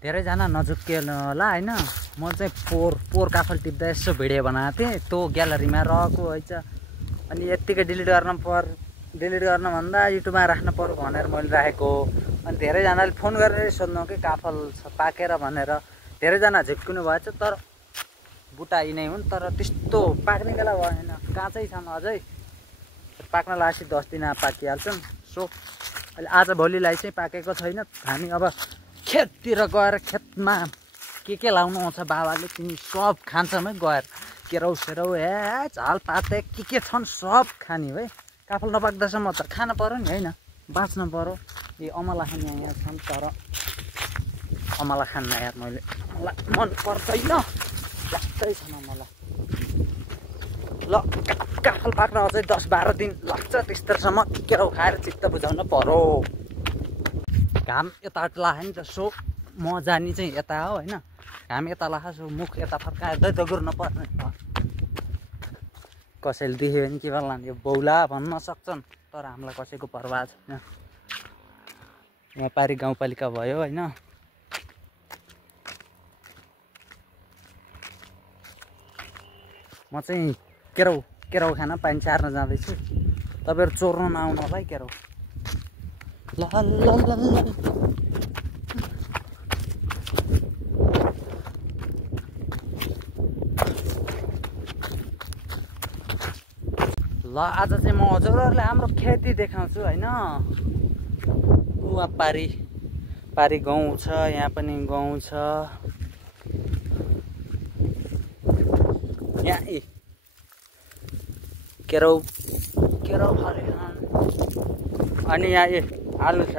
धेरैजना नझुक्किनु होला हैन। म चाहिँ पोहोर काफल टिप्दा यसो भिडियो बनाएको थिएँ, त्यो ग्यालरीमा रहेको हैछ। अनि यत्तिकै डिलिट गर्न भन्दा युट्युबमा राख्न पर्यो भनेर मैले राखेको। अनि धेरैजनाले फोन गरेर सोध्नु कि काफल पाकेर भनेर। धेरैजना झुक्किनु भएछ, तर बुटा यिनै हुन्, तर त्यस्तो पाक्ने बेला भएन, काँचै छन् अझै। पाक्न लासी 10 दिन पाकिहाल्छन्। सो अहिले आज भोलिलाई चाहिँ पाकेको छैन। हामी अब खेततिर गएर खेतमा के लाउनु आउँछ बाबाले तिमी सब खान्छौँ है गएर। केराउ सेराउ झालपाते के छन् सब खाने है। काफल नपाक्दासम्म त खान पर्यो नि होइन, बाँच्नु पर्यो। यो अमला खाने यहाँ छन्, तर अमला खान्न यार मैले, मलाई मन पर्दैन, लाग्दै छैन मलाई। ल काफल पाक्न अझै 10-12 दिन लाग्छ, त्यस्तोसम्म केराउ खाएर चित्त बुझाउन पर्यो। घाम यता लाग्यो नि त, सो म जाने चाहिँ यता हो होइन। घाम यता लाग्छ, सो मुख यता फर्काएर दगुर्न पर्ने। कसैले देख्यो भने के गर्ला, यो बौला भन्न सक्छन्, तर हामीलाई कसैको परवाह छैन। व्यापारी गाउँपालिका भयो होइन। म चाहिँ केराउ खान पानी चार्न जाँदैछु। तपाईँहरू चोर्न नआउनु होला है केराउ। ल आज चाहिँ म हजुरहरूलाई हाम्रो खेती देखाउँछु होइन। वहाँ पारी गाउँ छ, यहाँ पनि गाउँ छ। यहाँ केराउ फले छन्। अनि यहाँ आलु छ।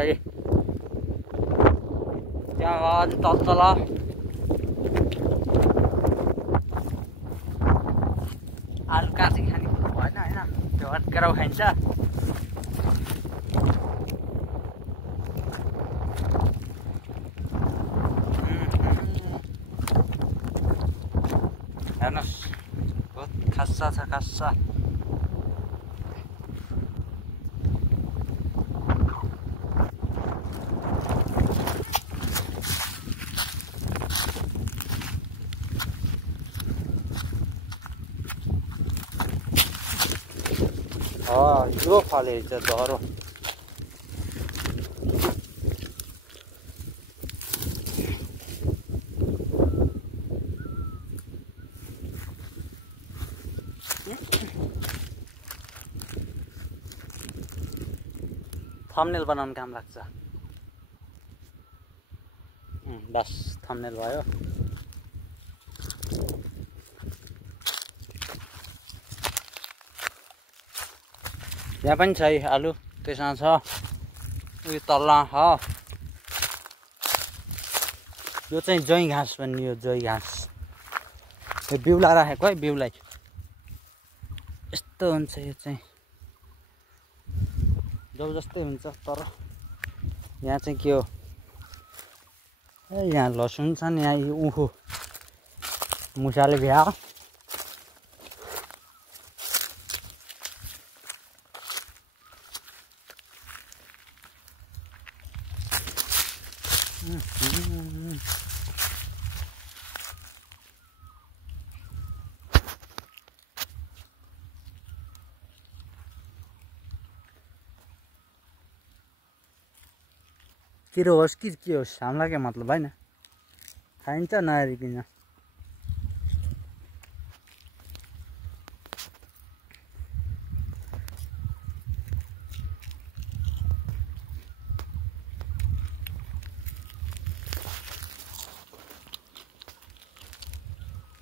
त्यहाँ अझ तल आलु काँचै खाने भएन होइन, त्यो केराउ खाइन्छ। हेर्नुहोस् बहुत खासा छ, खासा। यो फलेछ धरो। थम्बनेल बनाउन काम लाग्छ। बस थम्बनेल भयो। यहाँ पनि छ है आलु, त्यसमा छ। उयो तल्ला छ, यो चाहिँ जय घाँस भन्ने। यो जय घाँस यो बिउला राखेको है, बिउलाई यस्तो हुन्छ। यो चाहिँ जब जस्तै हुन्छ, तर यहाँ चाहिँ के हो, यहाँ लसुन छन्। यहाँ उखु मुसाले भ्या। किरो होस् कि के होस्, हामीलाई के मतलब होइन, खाइन्छ नहेरिकन।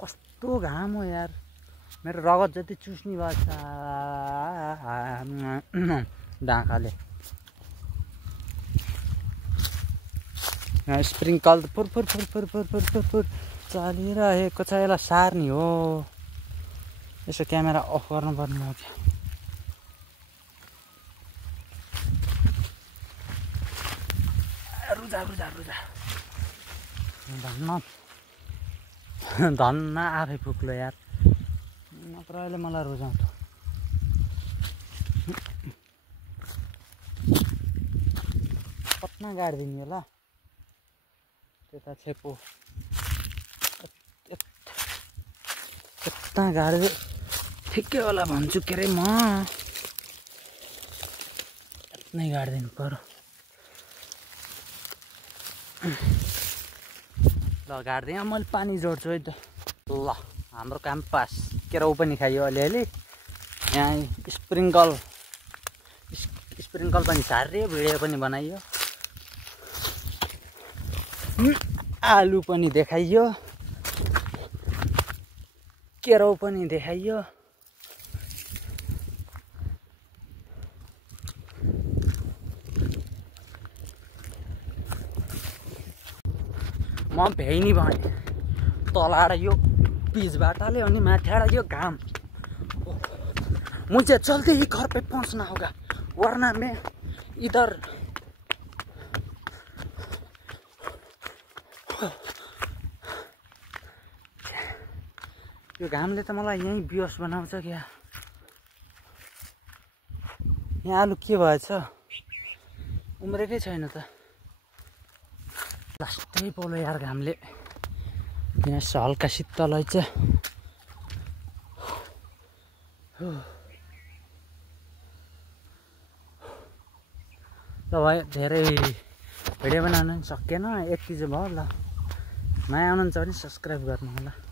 कस्तो घाम हो यार, मेरो रगत जति चुस्ने भएको छ डाँखाले। स्प्रिङ्कल फुर चलिरहेको छ। यसलाई सार्ने हो। यसो क्यामेरा अफ गर्नुपर्ने हो क्या। रुजा धन्न आफै पुग्लो यार, नत्र अहिले मलाई रुजाउँछ। पट्ना गाडिदिने होला। त्यता छेपो यता गाड्दै ठिकै होला भन्छु के अरे म यत्नै गाडिदिनु पर्यो ल गाड्दिएँ मैले पानी जोड्छु है त ल हाम्रो काम पास केराउ पनि खाइयो अलिअलि यहाँ स्प्रिङ्कल पनि सार्यो भिडियो पनि बनाइयो आलु पनि देखाइयो केराउ पनि देखाइयो म भ्याइनी भने तलाड यो पिचबाटाले अनि माथिबाट यो घाम मुझे जल्दी ही घर पे पहुंचना होगा वरना मैं इधर यो घामले त मलाई यहीँ बिहोस बनाउँछ क्या यहाँ आलु के भएछ उम्रेकै छैन त लास्टै पोलो यार घामले यहाँ हल्का शीतल रहेछ ल भाइ धेरै भिडियो बनाउनु पनि सकिएन यति चाहिँ भयो ल नयाँ आउनुहुन्छ भने सब्सक्राइब गर्नु होला